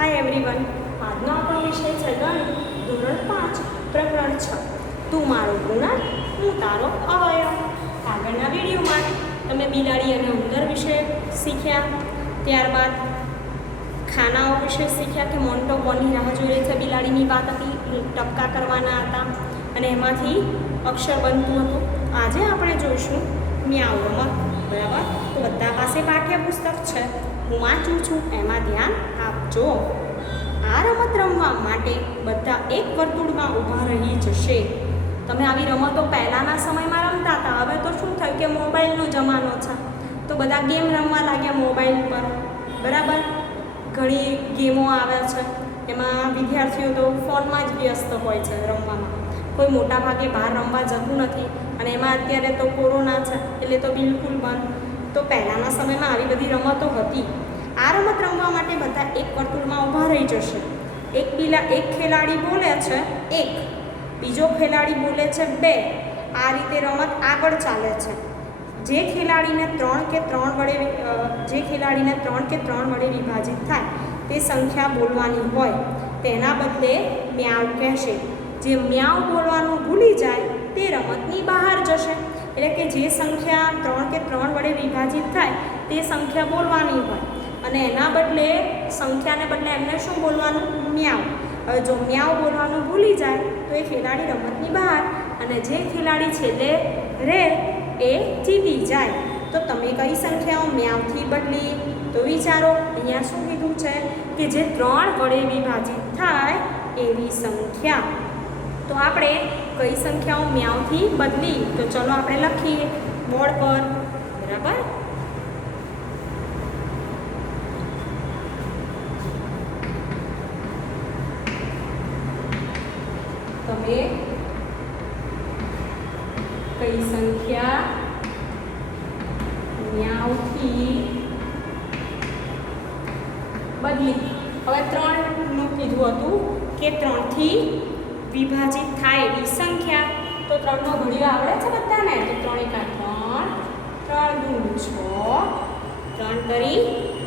Hi everyone, આજનો આપણો વિષય છે ગણિત ધોરણ 5 પ્રકરણ 6 તું મારો ગુણક હું તારો અવયવ. આગળના વિડીયોમાં તમે બિલાડી અને ઉંદર વિશે શીખ્યા, ત્યારબાદ ખાનાઓ વિશે શીખ્યા કે મોન્ટો કોની રાહ જોઈ રહી છે. બિલાડીની વાત હતી, ટપકા કરવાના હતા અને એમાંથી અક્ષર બનતું હતું. આજે આપણે જોઈશું મ્યાઉ રમત. બરાબર, તો બધા પાસે પાઠ્યપુસ્તક છે, હું વાંચું છું, એમાં ધ્યાન આપજો. આ રમત રમવા માટે બધા એક વર્તુળમાં ઊભા રહી જશે. તમે આવી રમતો પહેલાંના સમયમાં રમતા હતા, હવે તો શું થયું કે મોબાઈલનો જમાનો છે, તો બધા ગેમ રમવા લાગ્યા મોબાઈલ પર. બરાબર, ઘણી ગેમો આવે છે, એમાં વિદ્યાર્થીઓ તો ફોનમાં જ વ્યસ્ત હોય છે રમવામાં. કોઈ મોટા ભાગે બહાર રમવા જતું નથી અને એમાં અત્યારે તો કોરોના છે એટલે તો બિલકુલ બંધ. તો પહેલાંના સમયમાં આવી બધી રમતો હતી. આ રમત રમવા માટે બધા એક વર્તુળમાં ઊભા રહી જશે. એક ખેલાડી બોલે છે 1, બીજો ખેલાડી બોલે છે 2. આ રીતે રમત આગળ ચાલે છે. જે ખેલાડીને 3 કે 3 વડે વિભાજિત થાય તે સંખ્યા બોલવાની હોય, તેના બદલે મ્યાઉ કહેશે. જે મ્યાઉ બોલવાનું ભૂલી જાય તે રમતની બહાર જશે. એટલે કે જે સંખ્યા 3 કે 3 વડે વિભાજિત થાય તે સંખ્યા બોલવાની હોય અને એના બદલે સંખ્યાને બદલે એમને શું બોલવાનું? મ્યાઉ. હવે જો મ્યાઉ બોલવાનું ભૂલી જાય તો એ ખેલાડી રમતની બહાર અને જે ખેલાડી છેલ્લે રહે એ જીતી જાય. તો તમે કઈ સંખ્યાઓ મ્યાઉથી બદલી? તો વિચારો, અહીંયા શું કીધું છે કે જે 3 વડે વિભાજિત થાય એવી સંખ્યા. તો આપણે કઈ સંખ્યાઓ મ્યાઉથી બદલી? તો ચલો આપણે લખીએ બોર્ડ પર. બરાબર, તમે કઈ સંખ્યા મ્યાઉથી બદલી? હવે 3 નું કીધું હતું કે 3 થી વિભાજિત થાય એવી સંખ્યા. તો 3 નો ઘડિયો આવડે છે બધાને? તો 3 × 3, 3 × 6, 3 તરી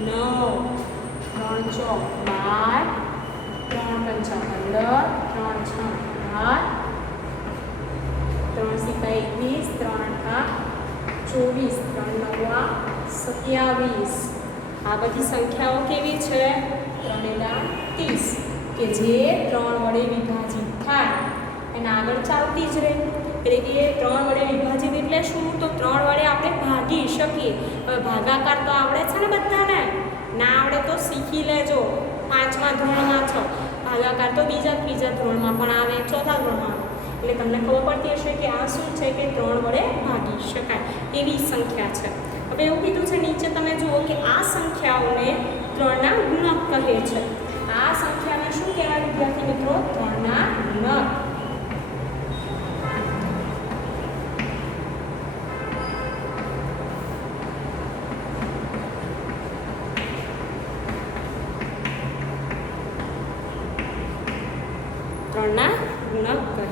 9, 3 ચોક 12, 3 પંચા 15, 3 6 18, 3 સિક્કા 21, 3 8 24, 3 9 27. આ બધી સંખ્યાઓ કેવી છે? 3 × 30 કે જે 3 વડે વિભાજિત થાય એના આગળ ચાલતી જ રહે. એટલે કે 3 વડે વિભાજિત એટલે શું? તો 3 વડે આપણે ભાગી શકીએ. હવે ભાગાકાર તો આવડે છે ને બધાને? ના આવડે તો શીખી લેજો. 5મા ધોરણમાં છો, ભાગાકાર તો ત્રીજા ધોરણમાં પણ આવે, 4થા ધોરણમાં આવે. એટલે તમને ખબર પડતી હશે કે આ શું છે કે 3 વડે ભાગી શકાય એવી સંખ્યા છે. હવે એવું કીધું છે નીચે તમે જુઓ કે આ સંખ્યાઓને 3ના ગુણક કહે છે. આ સંખ્યાને શું કહેવાય વિદ્યાર્થી મિત્રો? 3ના ગુણક.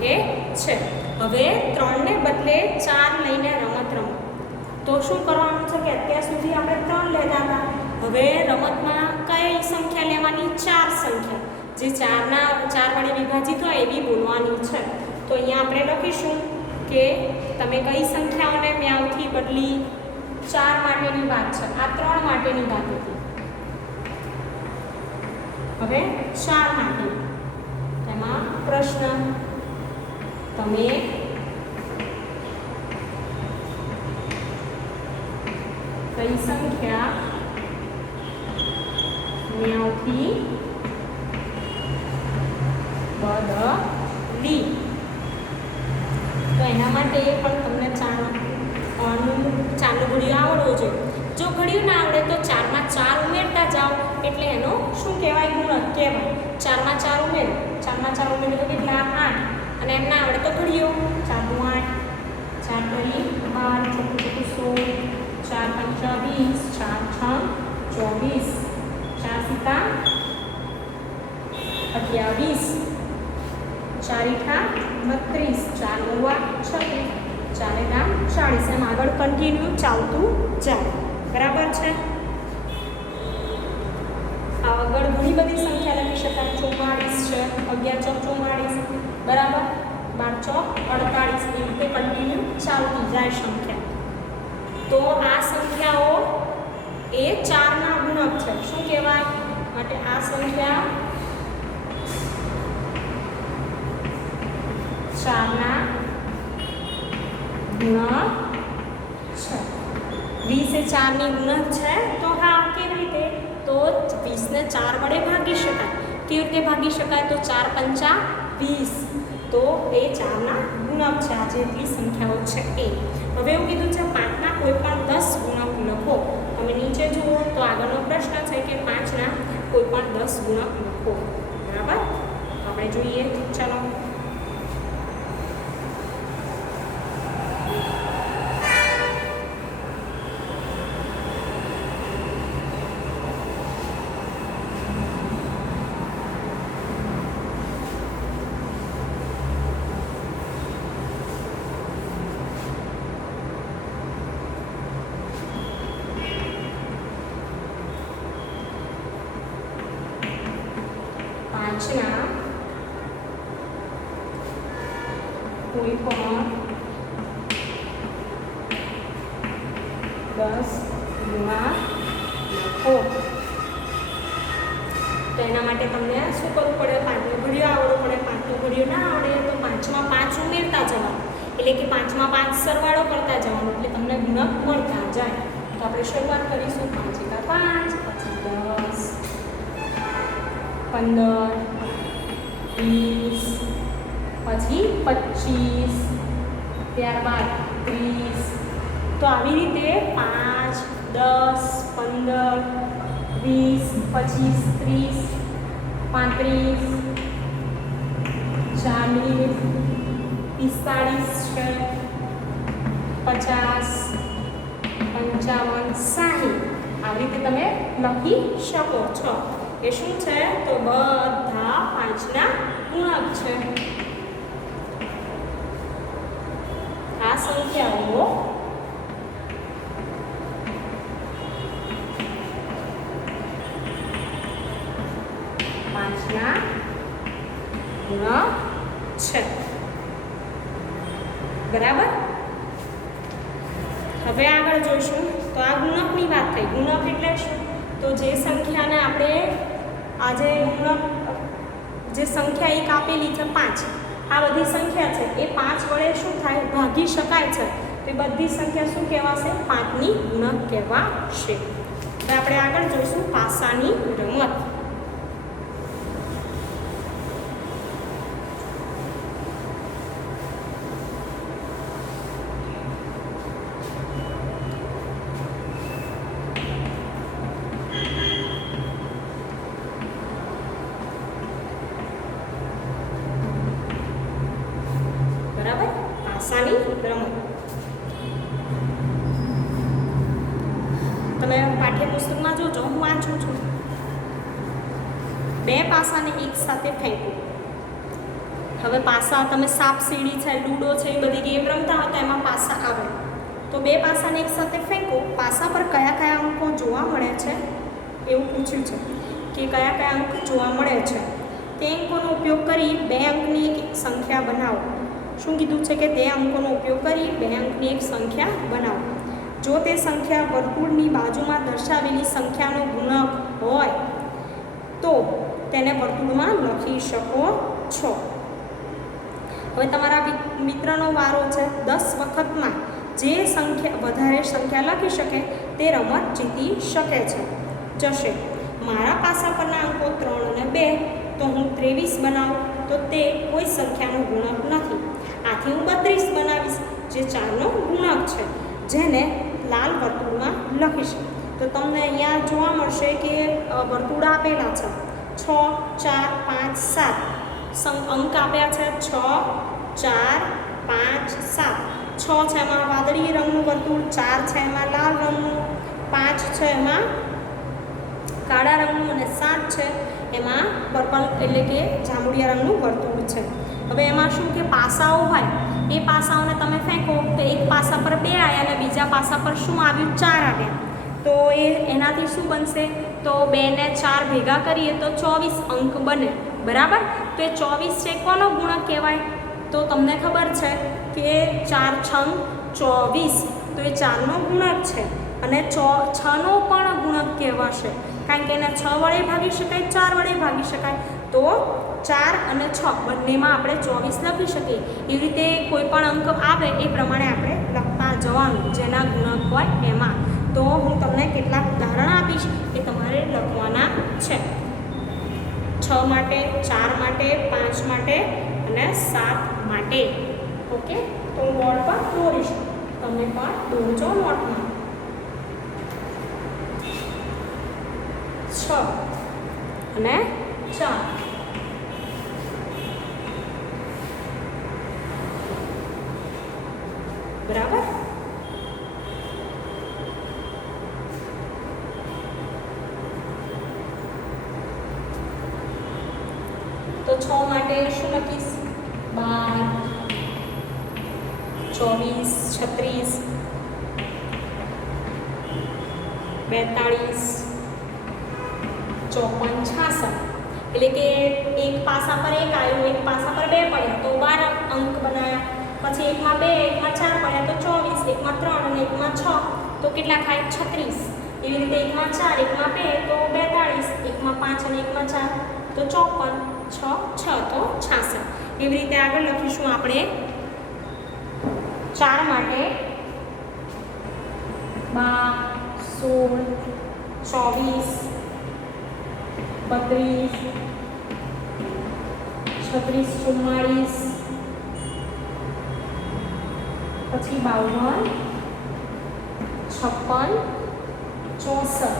કહે છે. હવે 3 ને બદલે 4 લઈને રમત રમો. તો શું કરવાનું છે કે અત્યાર સુધી આપણે 3 લેતા હતા, હવે રમતમાં કઈ સંખ્યા લેવાની? 4 સંખ્યા, જે 4 વડે વિભાજિત હોય એવી બોલવાની છે. તો અહીંયા આપણે લખીશું કે તમે કઈ સંખ્યાઓને મ્યાઉથી બદલી? 4 માટેની વાત છે, આ 3 માટેની વાત હતી. હવે 4 માટે તેમાં પ્રશ્ન, તમે કઈ સંખ્યા મ્યાઉથી બદલી? તો એના માટે પણ તમને 4નું ઘડિયો આવડવો જોઈએ. જો ઘડિયો ના આવડે તો 4માં 4 ઉમેરતા જાઓ એટલે એનો શું કહેવાય? ગુણક કહેવાય. 4માં 4 ઉમેરો, 4માં 4 ઉમેરો તો કેટલા? 8. અને એમ ના આવડે તો ઘડિયો 4 × 8, 4 તરી 12, 4 16, 4 પંચા 20, 4 6 24, 4 સિક્કા 28, 4 ઈઠા 32, 4 નવા 36, 4 એકા 40. એમ આગળ કન્ટિન્યુ ચાલતું જાય. બરાબર છે? આગળ ઘણી બધી સંખ્યા લખી શકાય. 44 છે, 11 ચોક 44, બરાબર, 12 ચોક 48, એ રીતે કન્ટિન્યુ ચાલતી જાય સંખ્યા. તો આ સંખ્યાઓ એ 4ના ગુણક છે. શું કહેવાય? માટે આ સંખ્યા 4ના ગુણક છે. 20 એ 4ની ગુણક છે. તો હા, કેવી રીતે? તો 20 ને 4 વડે ભાગી શકાય. કેવી રીતે ભાગી શકાય? તો 4 પંચા 20. તો એ 4ના ગુણક છે. આ જેટલી સંખ્યાઓ છે એ. હવે એવું કીધું છે 5ના કોઈ પણ 10 ગુણક લખો. તમે નીચે જુઓ તો આગળનો પ્રશ્ન છે કે 5ના કોઈ પણ 10 ગુણક લખો. બરાબર, આપણે જોઈએ. ચલો, પાંચના કોઈ પણ 10 ગુણક લખો. તો એના માટે તમને શું કરવું પડે? 5નો ઘડિયો આવડવો પડે. 5નો ઘડિયો ના આવડે તો 5માં 5 ઉમેરતા જવાનું, એટલે કે 5માં 5 સરવાળો કરતા જવાનું, એટલે તમને ગુણક મળતા જાય. તો આપણે શરૂઆત કરીશું. 5 એકા 5, પછી 10, 15, 20, પછી 25, ત્યારબાદ 30. તો આવી રીતે 5, 10, 15, 20, 25, 30, 35, 40, 45 છે, 50, 55, 60. આવી રીતે તમે લખી શકો છો. એ શું છે? તો બધા 5ના ગુણક છે. આ સંખ્યાઓ પાંચના ગુણક છે. બરાબર, હવે આગળ જોઈશું. તો આ ગુણકની વાત થઈ. ગુણક એટલે શું? તો જે સંખ્યાને આપણે આજે ગુણક, જે સંખ્યા એક આપેલી છે 5, આ બધી સંખ્યા છે એ 5 વડે શું થાય? ભાગી શકાય છે. તે બધી સંખ્યા શું કહેવાશે? 5ની ગુણક કહેવાશે. તો આપણે આગળ જોઈશું પાસાની રમત. પાસાની રમત. તમે પાઠ્યપુસ્તકમાં જોજો, હું વાંચું છું. 2 પાસાને એક સાથે ફેંકો. હવે પાસા તમે સાપ સીડી છે, લૂડો છે, એ બધી ગેમ રમતા હોય તો એમાં પાસા આવે. તો 2 પાસાને એક સાથે ફેંકો. પાસા પર કયા કયા અંકો જોવા મળે છે એવું પૂછ્યું છે કે કયા કયા અંક જોવા મળે છે. તે અંકોનો ઉપયોગ કરી 2 અંકની એક સંખ્યા બનાવો. શું કીધું છે? કે તે અંકોનો ઉપયોગ કરી 2 અંકની એક સંખ્યા બનાવો. જો તે સંખ્યા વર્તુળની બાજુમાં દર્શાવેલી સંખ્યાનો ગુણક હોય તો તેને વર્તુળમાં લખી શકો છો. હવે તમારા મિત્રનો વારો છે. 10 વખતમાં જે સંખ્યા વધારે સંખ્યા લખી શકે તે રમત જીતી શકે છે જશે. મારા પાસા પરના અંકો 3 અને 2, તો હું 23 બનાવું તો તે કોઈ સંખ્યાનો ગુણક નથી. આથી હું 32 બનાવીશ, જે 4નો ગુણક છે, જેને લાલ વર્તુળમાં લખીશ. તો તમને અહીંયા જોવા મળશે કે વર્તુળ આપેલા છે 6, 4, 5, 7. અંક આપ્યા છે 6, 4, 5, 7. 6 છે એમાં વાદળી રંગનું વર્તુળ, 4 છે એમાં લાલ રંગનું, 5 છે એમાં કાળા રંગનું અને 7 છે એમાં પર્પલ એટલે કે જાંબુડિયા રંગનું વર્તુળ છે. હવે એમાં શું કે પાસાઓ હોય, એ પાસાઓને તમે ફેંકો તો એક પાસા પર 2 આવ્યા અને બીજા પાસા પર શું આવ્યું? 4 આવ્યા. તો એનાથી શું બનશે? તો 2 ને 4 ભેગા કરીએ તો 24 અંક બને, બરાબર. તો એ 24 છે કોનો ગુણક કહેવાય? તો તમને ખબર છે કે 4 છંગ 24, તો એ 4નો ગુણક છે અને 6નો પણ ગુણક કહેવાશે, કારણ કે એને 6 વડે ભાગી શકાય, 4 વડે ભાગી શકાય. તો 4 અને 6 બંનેમાં આપણે 24 લખી શકીએ. એવી રીતે કોઈ પણ અંક આવે એ પ્રમાણે આપણે લખતા જવાનું, જેના ગુણક હોય એમાં. તો હું તમને કેટલાક ઉદાહરણ આપીશ કે તમારે લખવાના છે. 6 માટે, 4 માટે, 5 માટે અને 7 માટે. ઓકે, તો હું બોર્ડ પર દોરીશ, તમે પણ દોરજો નોટમાં. 6 અને 4. બરાબર. તો 6 માટે શું લખીશ? 12, 24, 36, 42, 54, 66. એટલે કે એક પાસા પર 1 આવ્યો, એક પાસા પર 2 પડ્યા તો 12 અંક બનાવ્યા. પછી એકમાં 2, એકમાં 4 પડ્યા તો 24, એકમાં 3 અને એકમાં 6 તો કેટલા થાય? 36. એવી રીતે એકમાં 4, એકમાં 2 તો 42, એકમાં 5 અને એકમાં 4 તો 54, 6, 6 તો 66. એવી રીતે આગળ લખીશું આપણે. 4 માટે 12, 16, 24, 32, 36, 44, પછી 52, 56, 64.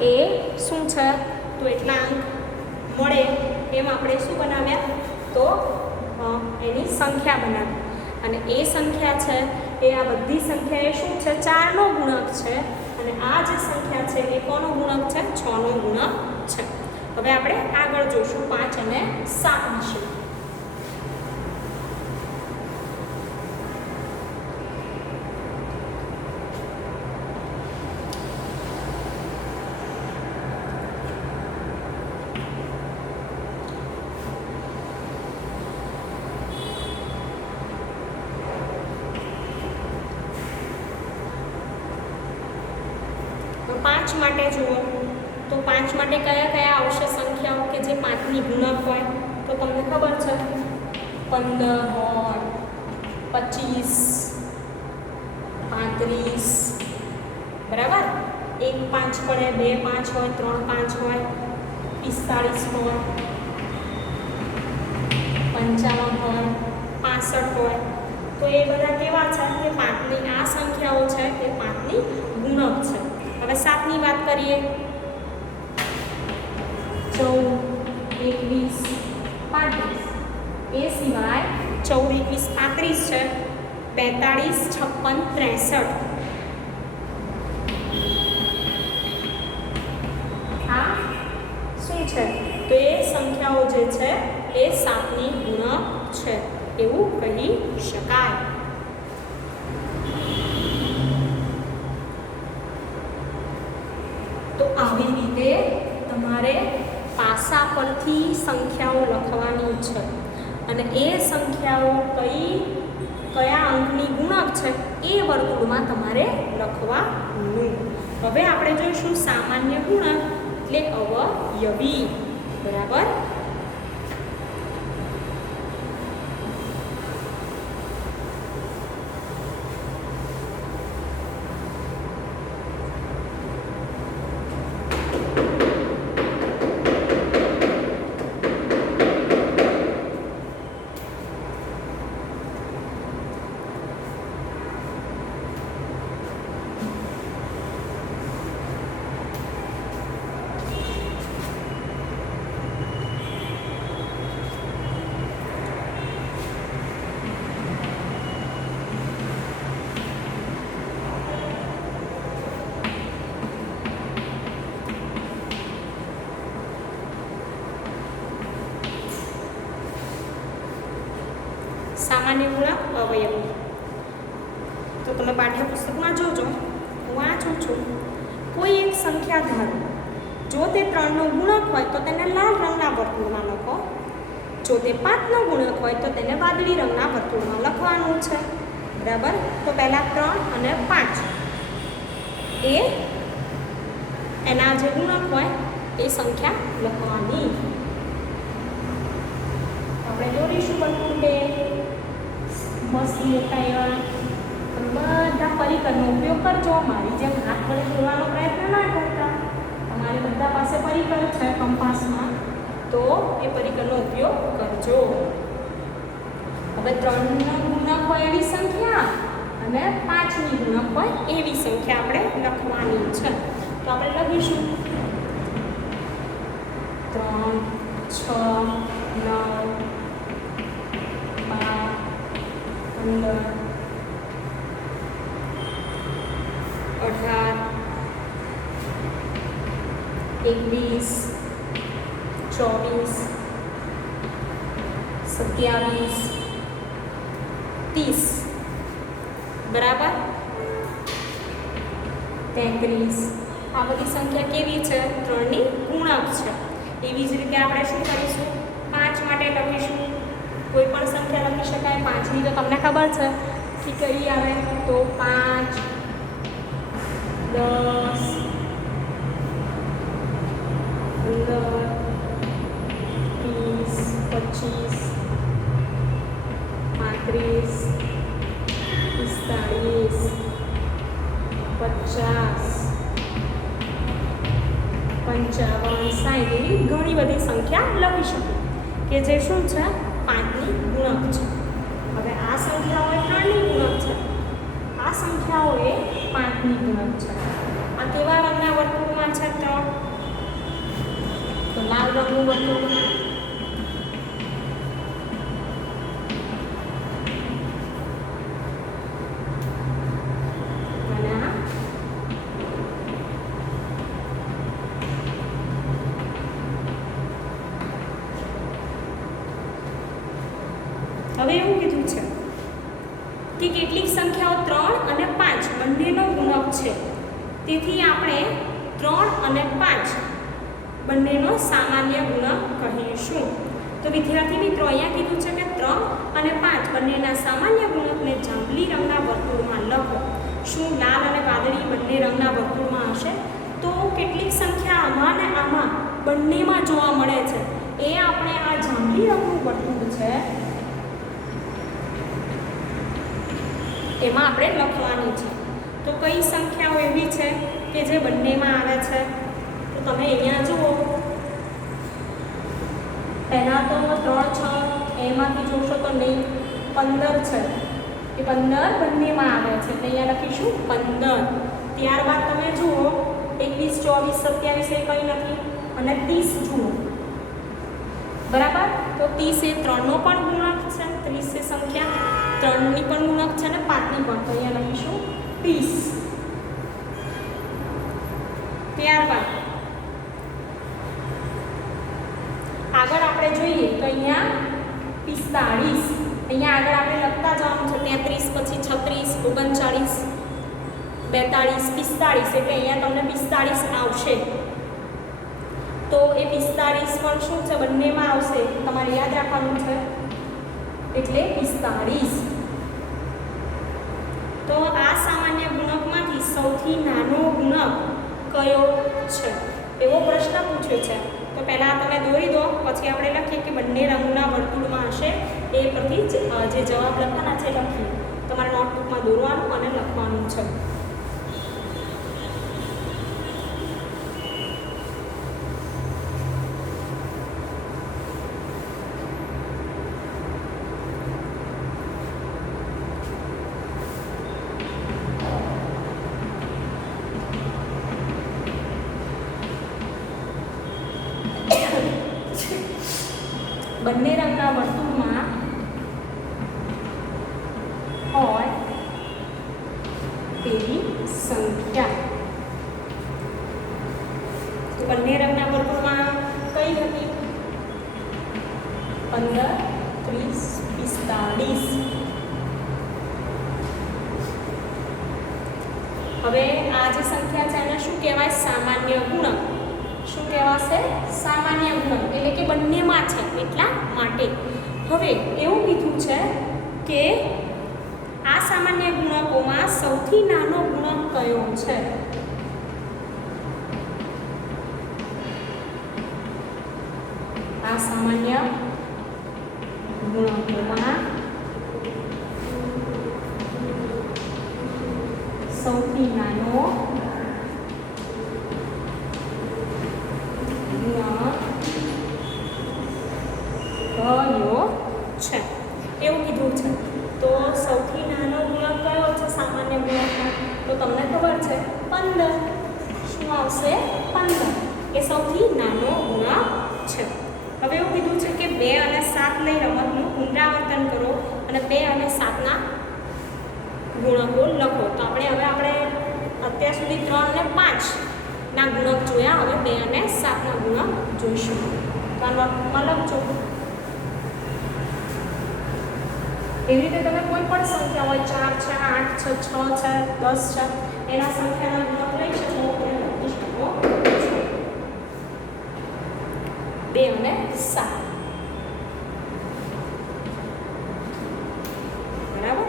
એ શું છે? તો એટલા અંક મળે એમ આપણે શું બનાવ્યા? તો એની સંખ્યા બનાવી. અને એ સંખ્યા છે એ આ બધી સંખ્યા એ શું છે? 4નો ગુણક છે. અને આ જે સંખ્યા છે એ કોનો ગુણક છે? 6નો ગુણક છે. હવે આપણે આગળ જોઈશું 5 અને 7 વિશે. તો 5 માટે જુઓ, તો 5 માટે કયા કયા આવશે સંખ્યાઓ કે જે 5ની ગુણક હોય? તો તમને ખબર છે 15 હોય, 25, 35, બરાબર. 1 5 પડે, 2 5 હોય, 3 5 હોય, 45 હોય, 55 હોય, 65 હોય. તો એ બધા કેવા છે? કે 5ની આ સંખ્યાઓ છે તે 5ની ગુણક છે. હવે 7ની વાત કરીએ. 14, 21, 35. એ સિવાય 14, 21, 35 છે, 42, 56, 63. આ શું છે? તો એ સંખ્યાઓ જે છે એ 7ની ગુણક છે એવું કહી શકાય. તો આવી રીતે તમારે પાસા પરથી સંખ્યાઓ લખવાની છે અને એ સંખ્યાઓ કયા અંકની ગુણક છે એ વર્તુળમાં તમારે લખવાનું. હવે આપણે જોઈશું સામાન્ય ગુણક એટલે અવયવી, બરાબર. સામાન્ય ગુણક અવયવી. તો તમે પાઠ્યપુસ્તકમાં જોજો હું વાંચું છું. કોઈ એક સંખ્યા ધારો, જો તે 3નો ગુણક હોય તો તેને લાલ રંગના વર્તુળમાં લખો. જો તે 5નો ગુણક હોય તો તેને વાદળી રંગના વર્તુળમાં લખવાનું છે. બરાબર. તો પહેલાં 3 અને 5 એ એના જે ગુણક હોય એ સંખ્યા લખવાની. આપણે દોરીશું વર્તુળ બે મસ્ત મોટા એવા. બધા પરિકરનો ઉપયોગ કરજો. મારી જેમ હાથ વડે દોરવાનો પ્રયત્ન ના કરતા. તમારે બધા પાસે પરિકર છે કંપાસમાં, તો એ પરિકરનો ઉપયોગ કરજો. હવે 3નો ગુણક હોય એવી સંખ્યા અને 5ની ગુણક હોય એવી સંખ્યા આપણે લખવાની છે. તો આપણે લખીશું 3, 6, 9, 12, 15, 18, 21, 24, 27, 30. બરાબર. 33. આ બધી સંખ્યા કેવી છે? 3ની ગુણક છે. એવી જ રીતે આપણે શું કરીશું? 5 માટે લખીશું. કોઈ પણ સંખ્યા લખી શકાય. 5ની તો તમને ખબર છે કે કઈ આવે. તો 5, 10, 15, 20, 25, 35, 45, 50, 55, 60 એવી ઘણી બધી સંખ્યા લખી શકીએ કે જે શું છે? 5ની ગુણક છે. હવે આ સંખ્યાઓ 3ની ગુણક છે. આ સંખ્યાઓ એ 5ની ગુણક છે. આ કેવા રંગના વર્તુળમાં છે? 3. તો લાલ રંગનું વર્તુળ. હવે એવું કીધું છે કે કેટલીક સંખ્યાઓ 3 અને 5 બંનેનો ગુણક છે. તેથી આપણે 3 અને 5 બંનેનો સામાન્ય ગુણક કહીશું. તો વિદ્યાર્થી મિત્રો, અહીંયા કીધું છે કે 3 અને 5 બંનેના સામાન્ય ગુણકને જાંબલી રંગના વર્તુળમાં લખો. શું લાલ અને વાદળી બંને રંગના વર્તુળમાં હશે? તો કેટલીક સંખ્યા આમાં ને આમાં બંનેમાં જોવા મળે છે. એ આપણે આ જાંબલી રંગનું વર્તુળ છે એમાં આપણે લખવાની છે. તો કઈ સંખ્યાઓ એવી છે કે જે બંનેમાં આવે છે? તો તમે અહીંયા જુઓ. પહેલાં તો 3, 6 એમાંથી જોશો તો નહીં. 15 છે એ 15 બંનેમાં આવે છે. તો અહીંયા લખીશું 15. ત્યારબાદ તમે જુઓ 21, 24, 27 એ કંઈ નથી. અને 30 જુઓ. બરાબર. તો 30 એ 3નો પણ ગુણક છે. 30 એ સંખ્યા 3ની પણ ગુણક છે અને 5ની પણ. તો અહીંયા લખીશું 30. ત્યારબાદ આગળ આપણે જોઈએ તો અહીંયા 45. અહીંયા આગળ આપણે લખતા જવાનું છે. 33 પછી 36, 39, 42, 45. એટલે અહીંયા તમને 45 આવશે. તો એ 45 પણ શું છે? બંનેમાં આવશે. તમારે યાદ રાખવાનું છે. એટલે 45. તો આ સામાન્ય ગુણકમાંથી સૌથી નાનો ગુણક કયો છે? એવો પ્રશ્ન પૂછ્યો છે. તો પહેલાં તમે દોરી દો, પછી આપણે લખીએ કે બંને રંગના વર્તુળમાં હશે. એ પરથી જે જવાબ લખવાના છે લખીએ. તમારે નોટબુકમાં દોરવાનું અને લખવાનું છે. બંને રંગના વર્તુળમાં હોય તેવી સંખ્યા. તો બંને રંગના વર્તુળમાં કઈ હતી? 15, 30, 45. હવે આ જે સંખ્યા છે એને શું કહેવાય? સામાન્ય ગુણક. શું કહેવાશે? સામાન્ય ગુણક, એટલે કે બંનેમાં છે એટલા માટે. હવે એવું કીધું છે કે આ સામાન્ય ગુણકોમાં સૌથી નાનો ગુણક કયો છે? આ સામાન્ય ગુણકોમાં સૌથી નાનો ગુણક કયો છે એવું કીધું છે. તો સૌથી નાનો ગુણક કયો છે સામાન્ય ગુણકમાં? તો તમને ખબર છે 15. શું આવશે? 15 એ સૌથી નાનો ગુણક છે. હવે એવું કીધું છે કે 2 અને 7 લઈ રમતનું પુનરાવર્તન કરો અને 2 અને 7ના ગુણકો લખો. તો આપણે અત્યાર સુધી 3 અને 5 ના ગુણક જોયા. હવે 2 અને 7ના ગુણક જોઈશું. તો આ લખજો. એવી રીતે તમે કોઈ પણ સંખ્યા હોય 4 છે, 8 છે, 6 છે, 10 છે, એના સંખ્યાના ગુણક લઈ શકો અને લખી શકો છો. 2 અને 7. બરાબર?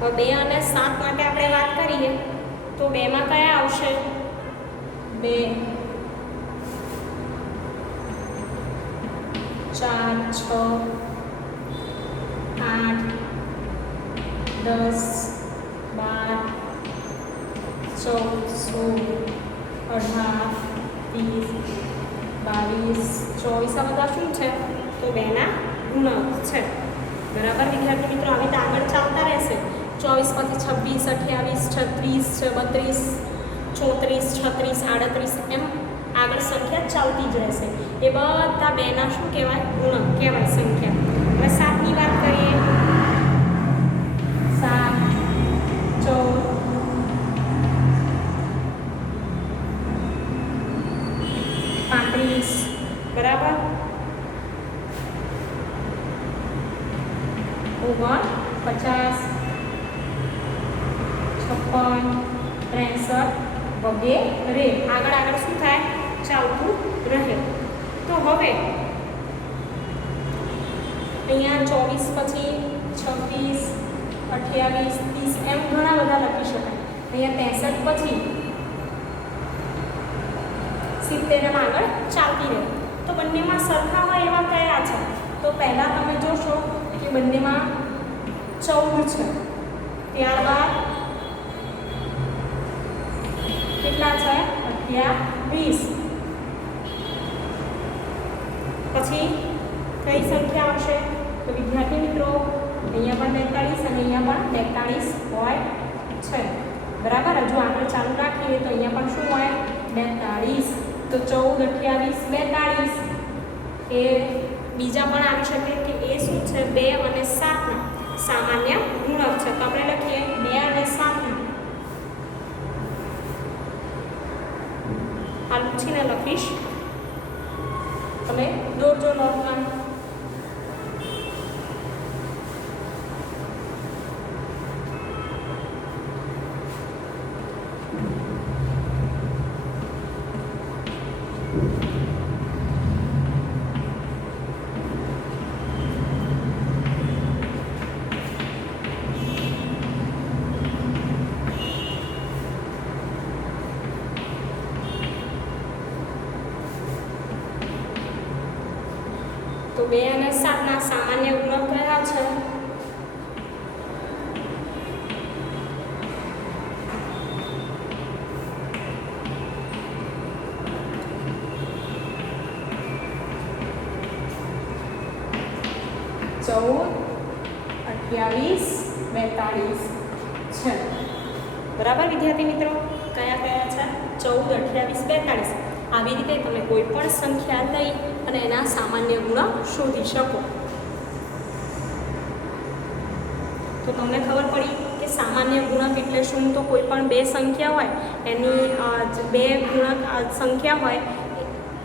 હવે 2 અને 7 માટે આપણે વાત કરીએ તો 2 માં કયા આવશે? 2, 4, 6, 8, 10, 12, 14, 16, 18, 20, 22, 24 આ બધા શું છે? તો 2 ના ગુણક છે. બરાબર વિદ્યાર્થી મિત્રો? આવી તો આગળ ચાલતા રહેશે. 24 માંથી 26, 28, 36, 32, 34, 36, 38 એમ આગળ સંખ્યા ચાલતી જ રહેશે. એ બધા 2 ના શું કહેવાય? ગુણક કહેવાય સંખ્યા. હવે 7ની વાત કરીએ. 7, 14, 35. બરાબર? 49, 56, 63 વગેરે આગળ શું થાય? ચાલતું રહે. તો હવે અહીંયા 24 પછી 26, 28, 30 એમ ઘણા બધા લખી શકાય. અહીંયા 63 પછી 70 એમ આગળ ચાલતી રહે. તો બંનેમાં સરખા હોય એવા કયા છે? તો પહેલાં તમે જોશો કે બંનેમાં 14 છે. ત્યારબાદ કેટલા છે? 28. પછી કઈ સંખ્યા આવશે? તો વિદ્યાર્થી મિત્રો અહીંયા પણ 42 અને અહીંયા પણ 42 હોય છે. બરાબર? હજુ આગળ ચાલુ રાખીએ તો અહીંયા પણ શું હોય? 42. તો 14, 28, 42 એ બીજા પણ આવી શકે કે એ શું છે? 2 અને 7ના સામાન્ય ગુણક છે. તો આપણે લખીએ 2 અને 7ના. આ લૂછીને લખીશ. તમે દોરજો નોટમાં. તો 2 અને 7ના સામાન્ય ગુણક કયા છે? ચૌદ, 28, 42 છે. બરાબર વિદ્યાર્થી મિત્રો? કયા કયા છે? 14, 28, 42. આવી રીતે તમે કોઈ પણ સંખ્યા લઈ અને એના સામાન્ય ગુણક શોધી શકો. તો તમને ખબર પડી કે સામાન્ય ગુણક એટલે શું? તો કોઈ પણ બે સંખ્યા હોય એની બે ગુણક સંખ્યા હોય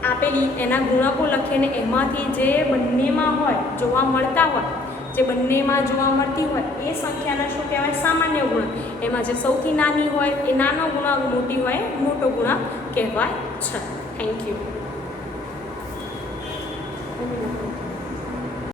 આપેલી, એના ગુણકો લખીને એમાંથી જે બંનેમાં હોય, જોવા મળતા હોય, જે બંનેમાં જોવા મળતી હોય એ સંખ્યાને શું કહેવાય? સામાન્ય ગુણક. એમાં જે સૌથી નાની હોય એ નાનો ગુણક, મોટી હોય મોટો ગુણક કહેવાય છે. Thank you.